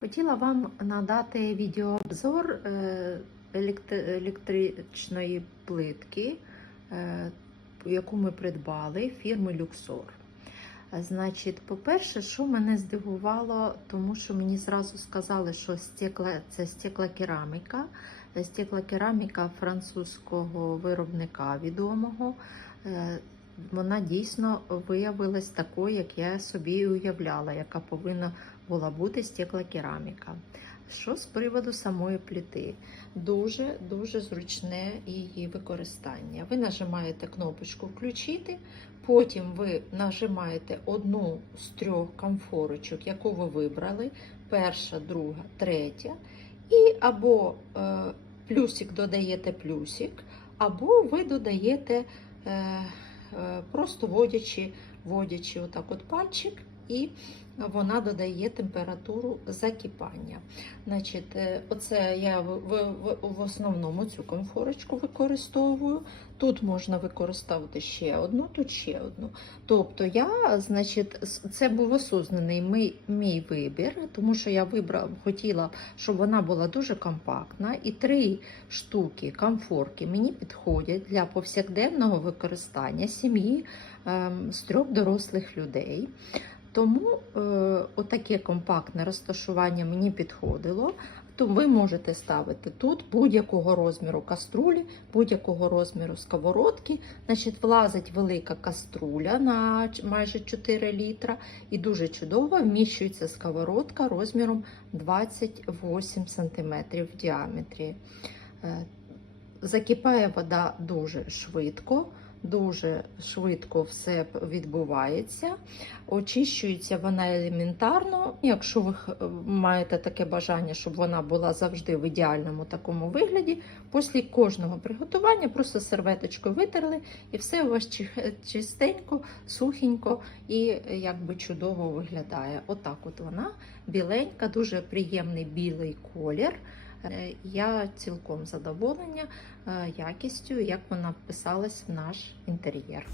Хотіла вам надати відеообзор е, електричної плитки, е, яку ми придбали фірми. Е, Значить, по-перше, що мене здивувало, тому що мені зразу сказали, що стекла, це стеклокераміка, Е, стеклокераміка французького виробника відомого. Вона дійсно виявилась такою, як я собі і уявляла, яка повинна була бути стеклокераміка. Що з приводу самої плити? Дуже дуже зручне її використання. Ви нажимаєте кнопочку Включити, потім ви нажимаєте одну з трьох комфорочок, яку ви вибрали: перша, друга, третя. І або е, плюсик додаєте плюсик, або ви додаєте е, просто водячи, водячи отак от пальчик, і вона додає температуру закипання. Значить, е, оце я в, в, в, основному цю комфорочку використовую. Тут можна використовувати ще одну, тут ще одну. Тобто я, значить, це був осознаний мій, мій вибір, тому що я вибрав, хотіла, щоб вона була дуже компактна, і три штуки комфорки мені підходять для повсякденного використання сім'ї ем, з трьох дорослих людей. Тому е, отаке компактне розташування мені підходило. То ви можете ставити тут будь-якого розміру каструлі, будь-якого розміру сковородки. Значить, влазить велика каструля на майже 4 літра і дуже чудово вміщується сковородка розміром 28 см в діаметрі. Е, Закипає вода дуже швидко, дуже швидко все відбувається. Очищується вона елементарно. Якщо ви маєте таке бажання, щоб вона була завжди в ідеальному такому вигляді, після кожного приготування просто серветочкою витерли, і все у вас чистенько, сухенько і е, якби чудово виглядає. Отак от вона біленька, дуже приємний білий колір. Е, Я цілком задоволена е, якістю, як вона вписалась в наш інтер'єр.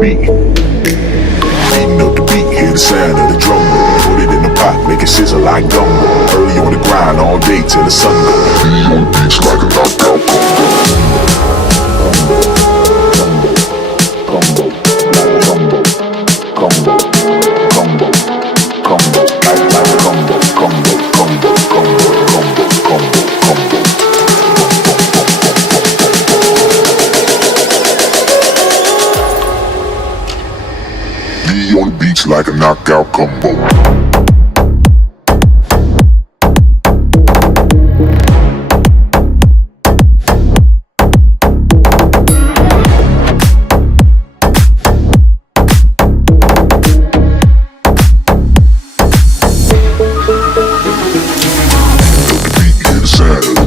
Beat. Beating up the beat. Hear the sound of the drum. Put it in the pot, make it sizzle like gumbo. Early on the grind all day till the sun go. Be on the beats like a knockout on the beach like a knockout combo. sad.